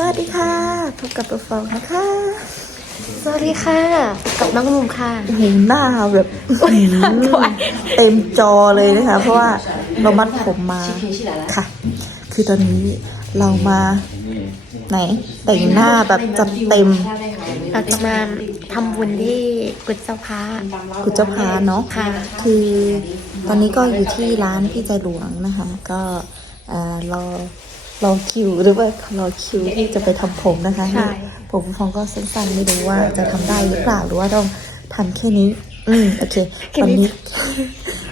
สวัสดีค่ะพบกับตัวฟองนะคะ สวัสดีค่ะกับน้องมุมค่ะเห็นหน้าแบบเต็มจอเลยนะคะ เพราะว่าเรามัดผมมาค่ะ คือตอนนี้เรามาไหน แต่งหน้าแบบจัดเต็มเราจะมาทำบุญที่กุศเจ้าพระกุเจ้าพาเนาะค่ะ คือตอนนี้ก็อยู่ที่ร้านพี่ใจหลวงนะคะ ก็เอ่อรอ รอคิวหรือว่ารอคิวที่จะไปทำผมนะคะใช่ผมฟองก็สั้นๆไม่รู้ว่าจะทำได้หรือเปล่าหรือว่าต้องทำแค่นี้ อืมโอเควันนี้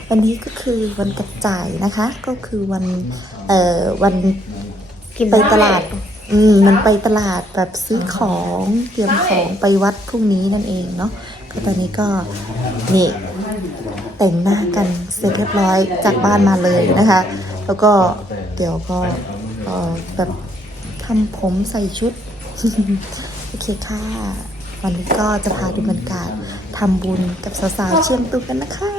วันนี้ก็คือวันกระจ่ายนะคะ ก็คือวัน เอ่อวันกินไปตลาด อืมมันไปตลาดแบบซื้อของเตรียมของไปวัดพรุ่งนี้นั่นเองเนาะก็ตอนนี้ก็นี่แต่งหน้ากันเสร็จเรียบร้อยจากบ้านมาเลยนะคะ แล้วก็เดี๋ยวก็เอ่อ แบบทำผมใส่ชุด โอเคค่ะ วันนี้ก็จะพาดูบรรยากาศทำบุญกับสาวๆเชียงตุงกันนะคะ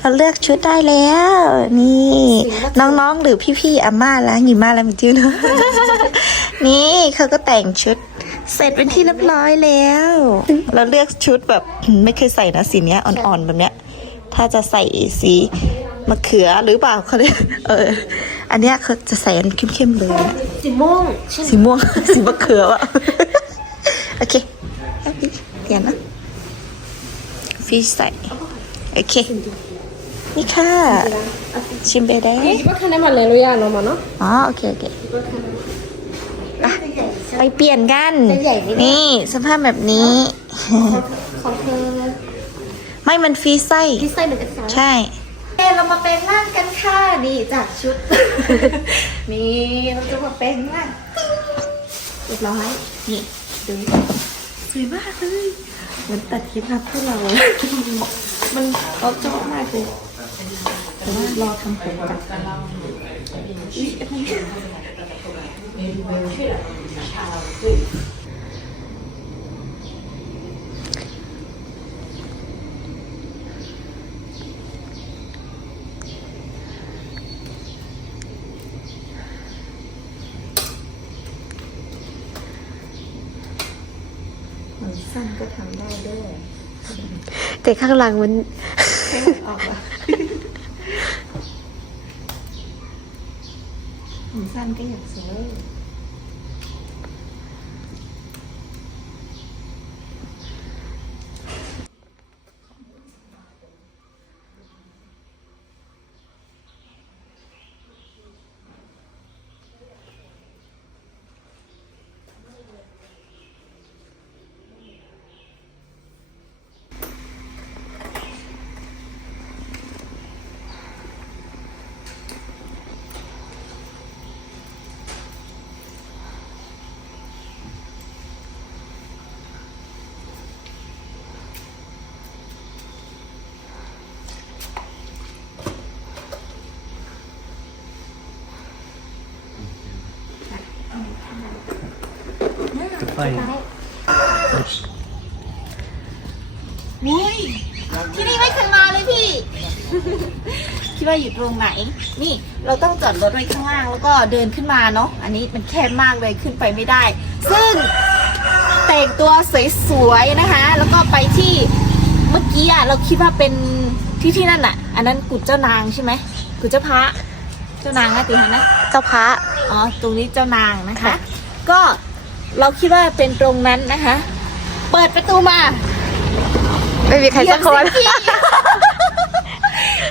เราเลือกชุดได้แล้ว นี่ น้องๆหรือพี่ๆอาม่าแล้วหญิมาแล้วมิจิ้วเนะนี่เขาก็แต่งชุดเสร็จเป็นที่เรียบร้อยแล้ว เราเลือกชุดแบบไม่เคยใส่นะสีเนี้ยอ่อนๆแบบเนี้ย ถ้าจะใส่สี มะเขือหรือเปล่าเขาเรียกเออ อันเนี้ยเขาจะใส่อันเข้มๆเลย สีม่วงใช่ไหม สีม่วง สีมะเขือวะ โอเคเปลี่ยนนะฟิชใส่ โอเค นี่ค่ะ ชิมไปได้ 이거 하나만 레로야 너만 어? อ๋อ โอเค โอเคอ่ะไปเปลี่ยนกัน นี่สภาพแบบนี้ ของเธอ ไม่มันฟรีไส้ ที่ใส่เหมือนกันค่ะ ใช่ เรามาเป็นร่างกันค่ะนี่จากชุด นี่เราจะมาเป็นร่างเรียบร้อยนี่ดูสวยมากเลยเหมือนตัดคลิปนะพวกเรา มันเราชอบมากเลยแต่ว่ารอทำผมกันอุ๊ยอะไรมัน สั้นก็ทำได้ด้วย แต่ข้างหลังมันออกละผมสั้นก็อยากสวย นี่ที่นี่ไม่เคยมาเลยพี่ คิดว่าอยู่ตรงไหน นี่เราต้องจอดรถไว้ข้างล่างแล้วก็เดินขึ้นมาเนาะ อันนี้มันแคบมากเลยขึ้นไปไม่ได้ ซึ่งแต่งตัวสวยๆนะคะ แล้วก็ไปที่เมื่อกี้อะเราคิดว่าเป็นที่ที่นั่นอะอันนั้นกุฎเจ้านางใช่ไหมกุฎเจ้าพระ เจ้านางนะติฮันะ เจ้าพระ อ๋อ ตรงนี้เจ้านางนะคะ ก็ เราคิดว่าเป็นตรงนั้นนะคะ เปิดประตูมาไม่มีใครสักคน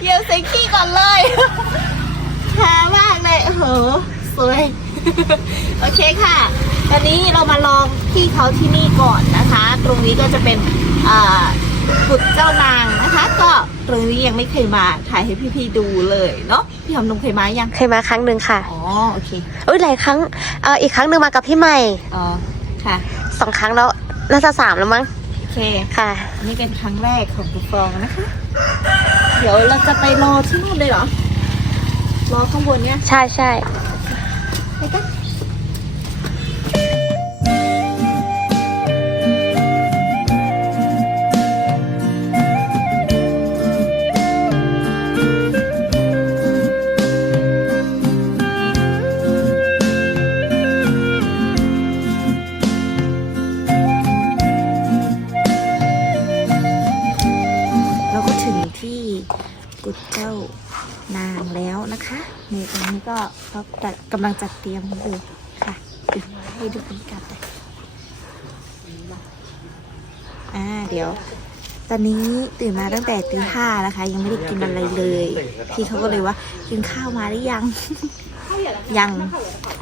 เหยียบใส่ขี้ก่อนเลยแพ้มากเลยโอ้โหสวย โอเคค่ะตอนนี้เรามาลองพี่เขาที่นี่ก่อนนะคะ ตรงนี้ก็จะเป็นอ่ากุดเจ้านาง นะคะ ก็ตรงนี้ยังไม่เคยมาถ่ายให้พี่ๆดูเลยเนาะพี่หอมนมเคยมายังเคยมาครั้งหนึ่งค่ะอ๋อโอเคเอ้ยหลายครั้งเอออีกครั้งหนึ่งมากับพี่ใหม่อ๋อค่ะสองครั้งแล้วน่าจะสามแล้วมั้งโอเคค่ะอันนี่เป็นครั้งแรกของคุณฟองนะคะ เดี๋ยวเราจะไปรอที่นู่นเลยเหรอรอข้างบนเนี่ยใช่ใช่ไปกัน เขากำลังจัดเตรียมอยู่ค่ะดี๋ยวให้ดูบรรยากาศหน่อยอ่าเดี๋ยว ตอนนี้ตื่นมาตั้งแต่ตีห้านะคะ ยังไม่ได้กินอะไรเลย พี่เขาก็เลยว่ากินข้าวมาหรือยัง ยัง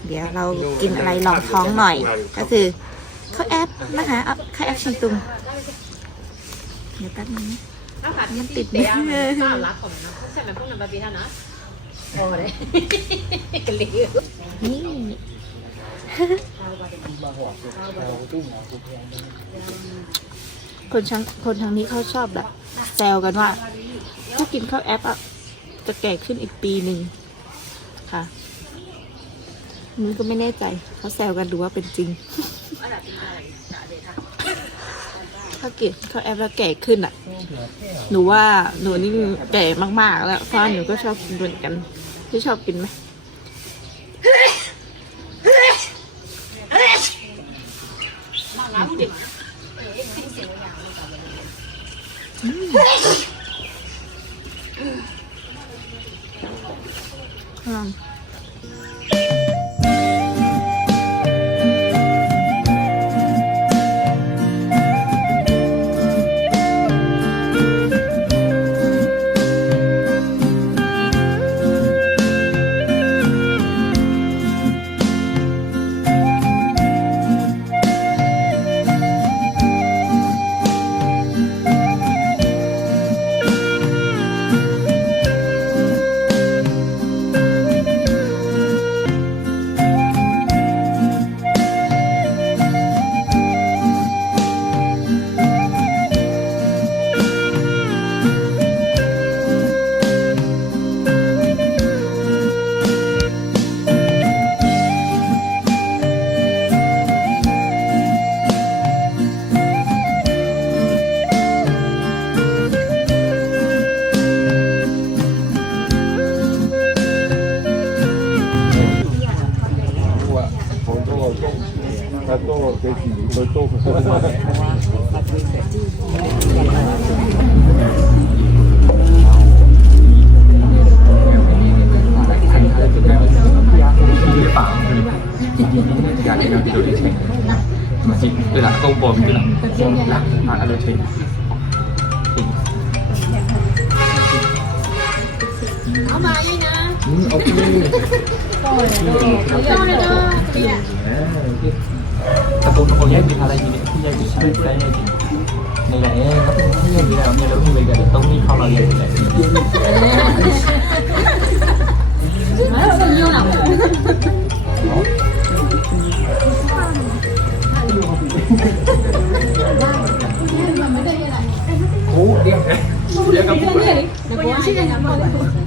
เดี๋ยวเรากินอะไรลองท้องหน่อย ก็คือข้าวแอปนะคะเอาข้าวแอปชิงตุงเดี๋ยวแป๊บนึงนะมันติดเนี่ยรักของนะใช่ไหม พวกนั้นบาร์บีท่านะโอ้เลยกลีนี่คนทางคนทางนี้เขาชอบแบบแซวกันว่า ถ้ากินข้าวแอปอะจะแก่ขึ้นอีกปีหนึ่งค่ะนี่ก็ไม่แน่ใจเขาแซวกันดูว่าเป็นจริงถ้าเกิดข้าวแอปแล้วแก่ขึ้นอะ หนูว่าหนูนี่แก่มากๆแล้วเพราะหนูก็ชอบกินเหมือนกัน พี่ชอบกินไหมอืม ，OK。ตะปูตะปูแยกเป็นอะไรอย่างเงี้ยที่แยกเป็นชื่อได้แยกเป็นในไหนก็เ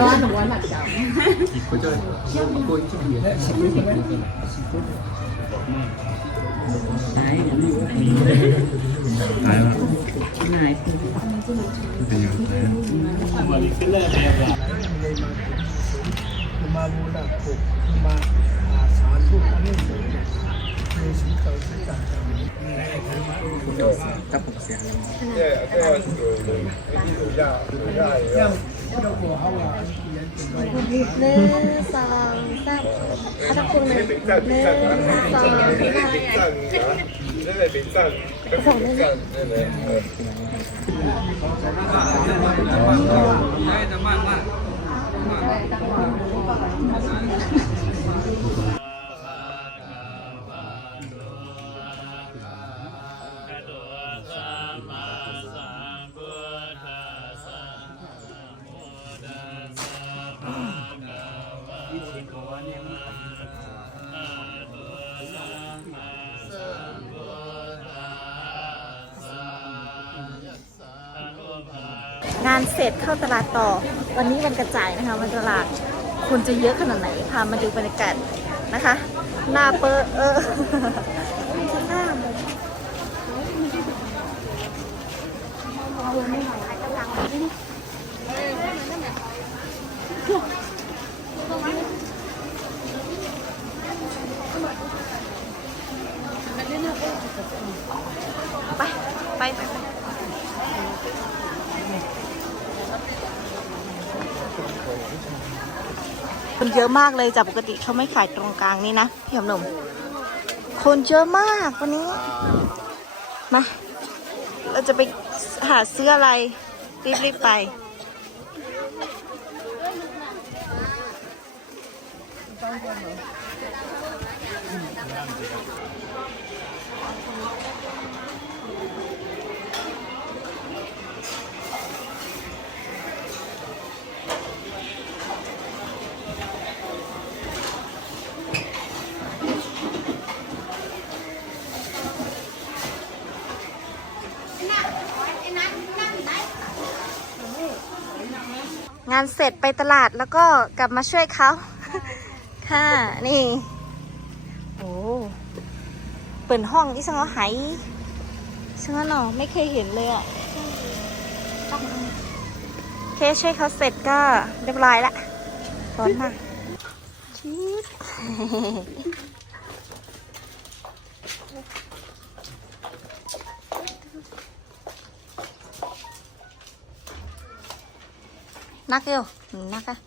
ร้อนหรือว่าหนักจัง 我就我过去也。 หนึ่งสองสามอาตะคุณหนึ่งหนึ่งสองสามสองได้ไหม งานเสร็จเข้าตลาดต่อ วันนี้วันกระจายนะคะวันตลาดคนจะเยอะขนาดไหนพามาดูบรรยากาศนะคะหน้าเปอร์เออหน้าไป ไปไปไป คนเยอะมากเลยจากปกติเขาไม่ขายตรงกลางนี่นะพี่หอมหนุ่มคนเยอะมากวันนี้ มา เราจะไปหาซื้ออะไร รีบๆไป งานเสร็จไปตลาดแล้วก็กลับมาช่วยเขาค่ะ นี่ โอ้เปิดห้องอีสังเอาไหซึ่งว่าหนอไม่เคยเห็นเลยอะโอเคช่วยเขาเสร็จก็เรียบร้อยละร้อนมากชีส นักเดียวนักอะ